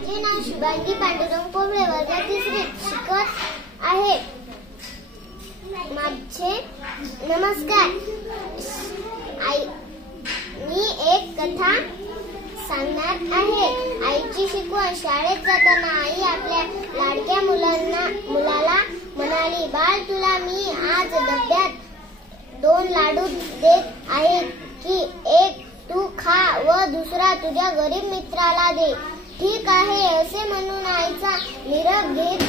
माझे नाव शुभांगी पांडुरंग कोबळे, वर्ग 3 शिकत आहे. माझे नमस्कार. मी एक कथा सांगणार आहे. आईची शिकवण. शाळेत जाताना आई आपल्या लाडक्या मुलाला म्हणाली, बाळ, तुला मी आज डब्यात 2 लाडू देत आहे की एक तू खा व दुसरा तुझ्या गरीब मित्राला दे. ठीक आहे असे म्हणून आईचा निरोप घेत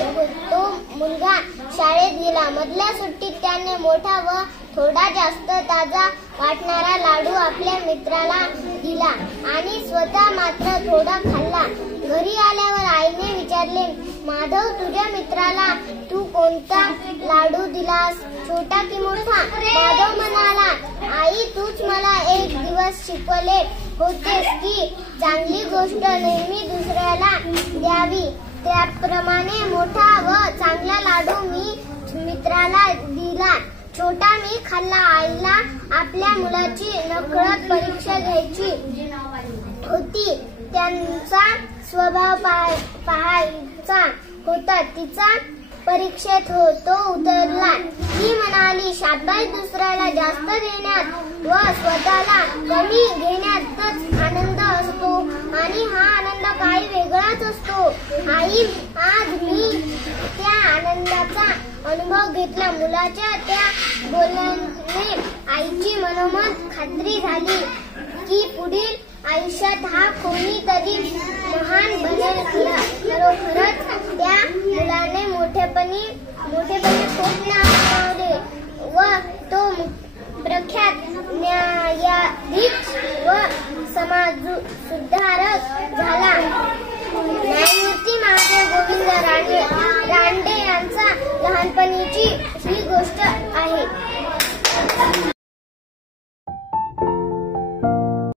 तो मुलगा शाळेत गेला. मधल्या सुट्टीत त्याने मोठा व थोडा जास्त ताजा वाटणारा लाडू आपल्या मित्राला दिला आणि स्वतः मात्र थोडा खाल्ला. घरी आल्यावर आईने विचारले, माधव, तुझ्या मित्राला तू कोणता लाडू दिलास, छोटा की मोठा? माधव म्हणाला, आई, तूच मला एक दिवस शिकवले होतेस की चांगली गोष्ट नेहमी दुसऱ्याला द्यावी. त्याप्रमाणे मोठा व चांगला लाडू मी मित्राला दिला, छोटा मी खाल्ला. आईला आपल्या मुलाची नकळत परीक्षा घ्यायची होती. त्यांचा स्वभाव पाहायचा होता. तिचा परीक्षेत तो उतरला. ती म्हणाली, शाबास, दुसऱ्याला जास्त देण्यात व स्वतःला कमी घेण्यातच आनंद असतो आणि हा आनंद काही वेगळाच असतो. आई, आज मी त्या आनंदाचा अनुभव घेतला. मुलाच्या त्या बोलण्याने आईची मनोमन खात्री झाली की पुढील आयुष्यात हा कोणीतरी महान बनेल. खरोखरच त्या मुलाने मोठेपणी खूप नाव कमावले व तो प्रख्यात न्यायाधीश व समाजसुधारक झाला. न्यायमूर्ती महादेव गोविंद रानडे यांचा लहानपणीची ही गोष्ट आहे.